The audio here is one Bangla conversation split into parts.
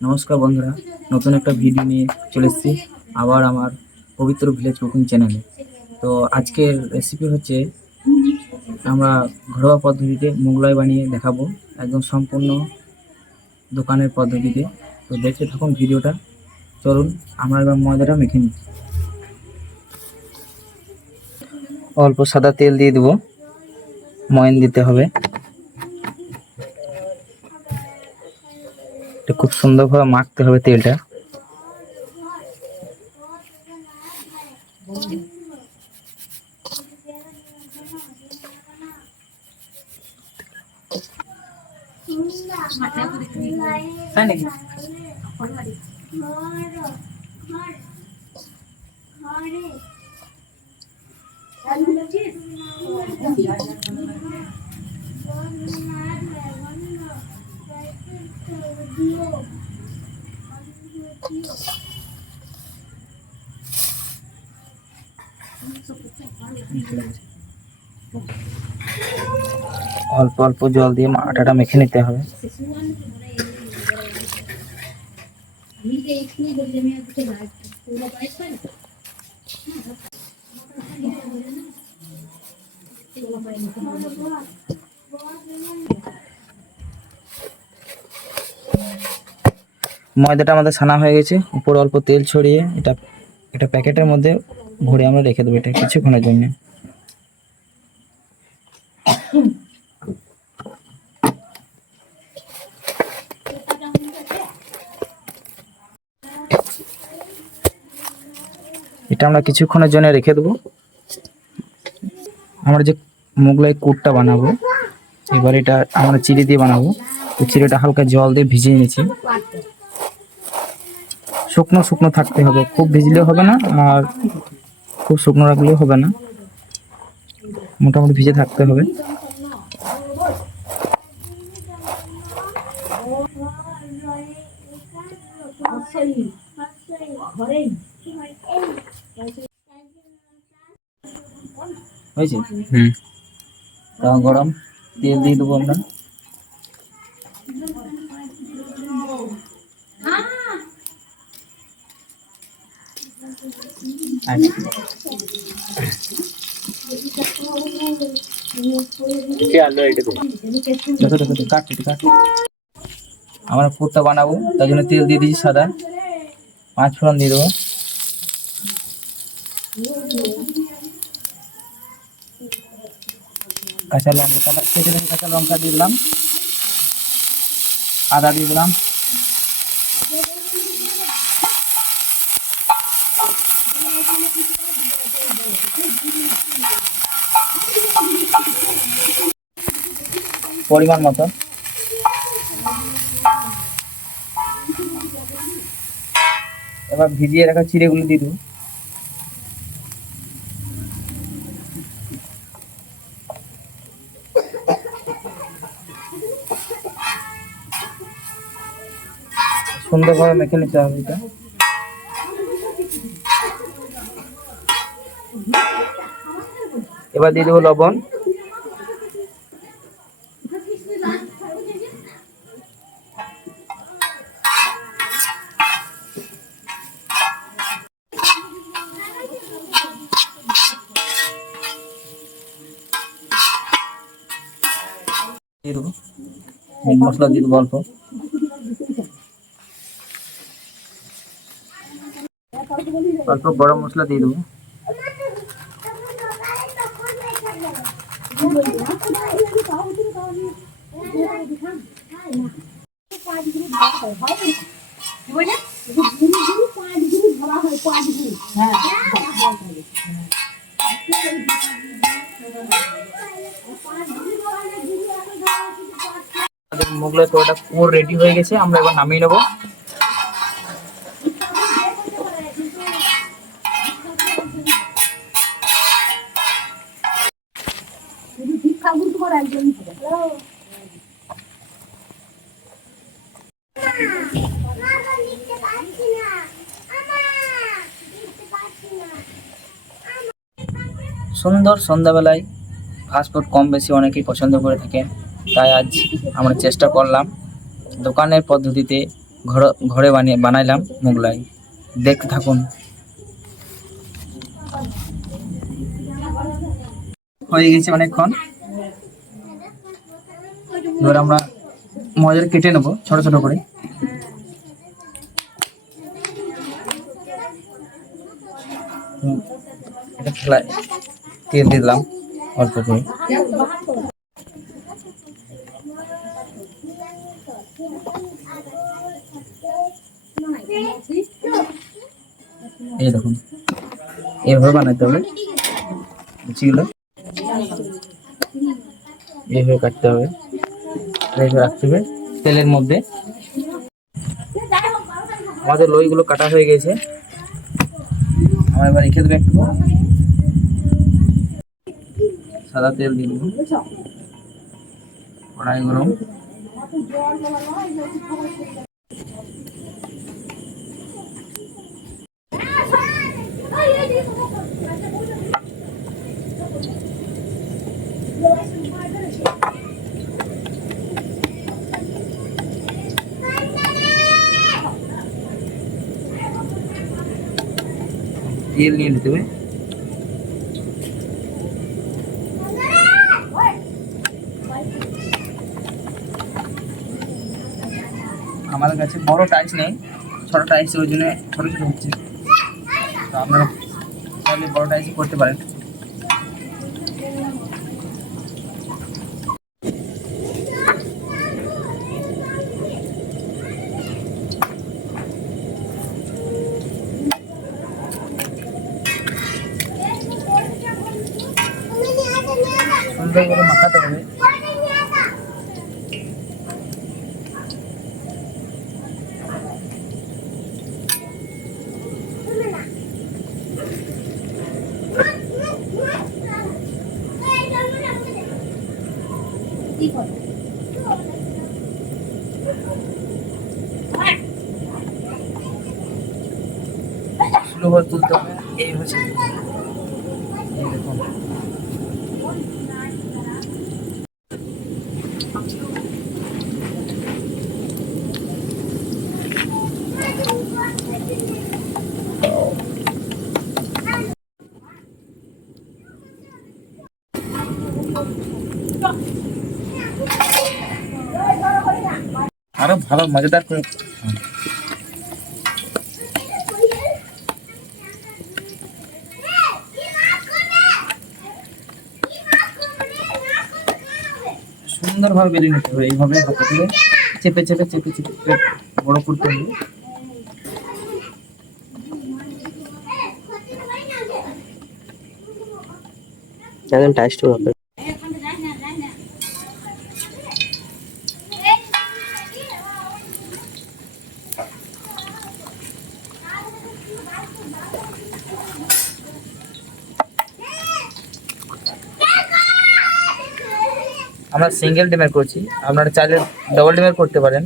নমস্কার বন্ধুরা, নতুন একটা ভিডিও নিয়ে চলে এসেছি আবার আমার পবিত্র ভিলেজ কুকিং চ্যানেলে। তো আজকের রেসিপি হচ্ছে আমরা ঘরোয়া পদ্ধতিতে মোগলাই বানিয়ে দেখাবো, একদম সম্পূর্ণ দোকানের পদ্ধতিতে। তো দেখতে থাকুন ভিডিওটা। চলুন আমরা এবার ময়দাটা মেখে নিচ্ছি। অল্প সাদা তেল দিয়ে দেবো, ময়ান দিতে হবে। এটা খুব সুন্দরভাবে মাখতে হবে তেলটা। অল্প অল্প জল দিয়ে আটাটা মেখে নিতে হবে। ময়দাটা আমাদের ছানা হয়ে গেছে। উপরে অল্প তেল ছড়িয়ে এটা প্যাকেটের মধ্যে ভরে আমরা রেখে দেবো এটা কিছুক্ষণের জন্য। এটা আমরা কিছুক্ষণের জন্য রেখে দেবো। আমরা যে মোগলাই কোটটা বানাবো, এবার এটা আমরা চিড়ে দিয়ে বানাবো। তো চিড়েটা হালকা জল দিয়ে ভিজিয়ে নিয়েছি। শুকনো শুকনো থাকতে হবে, খুব ভিজলেও হবে না আর খুব শুকনো রাখলেও হবে না, মোটামুটি ভিজে থাকতে হবে। হয়েছে? গরম তেল দিয়ে দেবো আমরা। আমরা পুরটা বানাবো, তার জন্য তেল দিয়ে দিয়েছি সাদা। 5 ফোড়ন দিয়ে দেবো। কাঁচা লঙ্কা কেটে রেখে কাঁচা লঙ্কা দিয়ে দিলাম। আদা দিয়ে দিলাম। পরিমাণ মতো। এবার ভিজিয়ে রাখা চিড়েগুলো দিয়ে দেবো। সুন্দরভাবে মেখে নিতে হবে এটা। এবার দিয়ে দেবো লবণ। দিয়ে দেবো মিট মশলা, দিয়ে দেবো অল্প। অল্প গরম মশলা দিয়ে দেবো। মোগলাই পোড়াটা পুরো রেডি হয়ে গেছে, আমরা এবার নামিয়ে নেবো। সুন্দর সন্ধ্যাবেলায় ফাস্টফুড কম বেশি অনেকেই পছন্দ করে থাকেন, তাই আজ আমরা চেষ্টা করলাম দোকানের পদ্ধতিতে ঘরে বানাইলাম মোগলাই। দেখতে থাকুন। হয়ে গেছে অনেকক্ষণ। এবার আমরা মজার কেটে নেবো ছোট ছোট করে। এটা তেল দিলাম অল্প করে। এই দেখুন, এইভাবে বানাতে হবে। লুচিগুলো এইভাবে কাটতে হবে, এইভাবে রাখতে হবে তেলের মধ্যে। আমাদের লইগুলো কাটা হয়ে গেছে। আমরা এবার রেখে দেবো একটু। সাদা তেল দিয়ে দেবো, কড়াই গরম। তেল নিয়ে নিতে হবে। আমাদের কাছে বড় টাইস নেই, ছোট টাইস, ওই জন্য ছোট ছোট হচ্ছে। তো আপনারা চাইলে বড় টাইসই করতে পারেন। সুন্দর করে মাখাতে হবে। স্লো করে তুলতে হবে। এই হচ্ছে, এই দেখুন। আরো ভালো মজাদার করে। সুন্দরভাবে বেরিয়ে নিতে হবে। এইভাবে হাতে করে চেপে চেপে চেপে চেপে বড় করতে হবে। একদম টাইস্ট হবে। আমরা সিঙ্গেল ডিমের করছি, আপনারা চাইলে ডবল ডিমের করতে পারেন।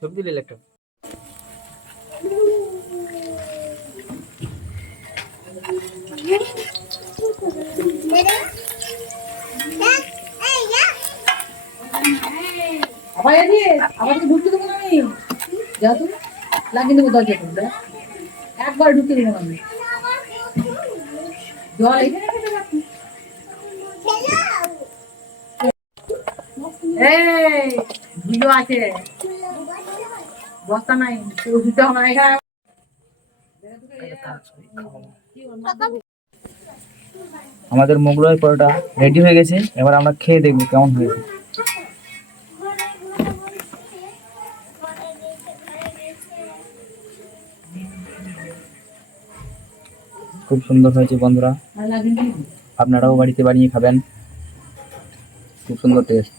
সবজি নিলে একটা ঢুকতে দেবো আমি, যা তুমি লাগিয়ে দেবো দরজা করবে, একবার ঢুকে দেবো আমি জল এখানে রেখে রাখি। এই ভিডিও আছে। বস্তা নাই ওষুধটাও নাই এখানে আমাদের মোগলাই পরোটা রেডি হয়ে গেছে, এবার আমরা খেয়ে দেখবো কেমন হয়েছে। খুব সুন্দর হয়েছে বন্ধুরা, আর লাগেনি আপনারাও বাড়িতে বানিয়ে খাবেন, খুব সুন্দর টেস্ট।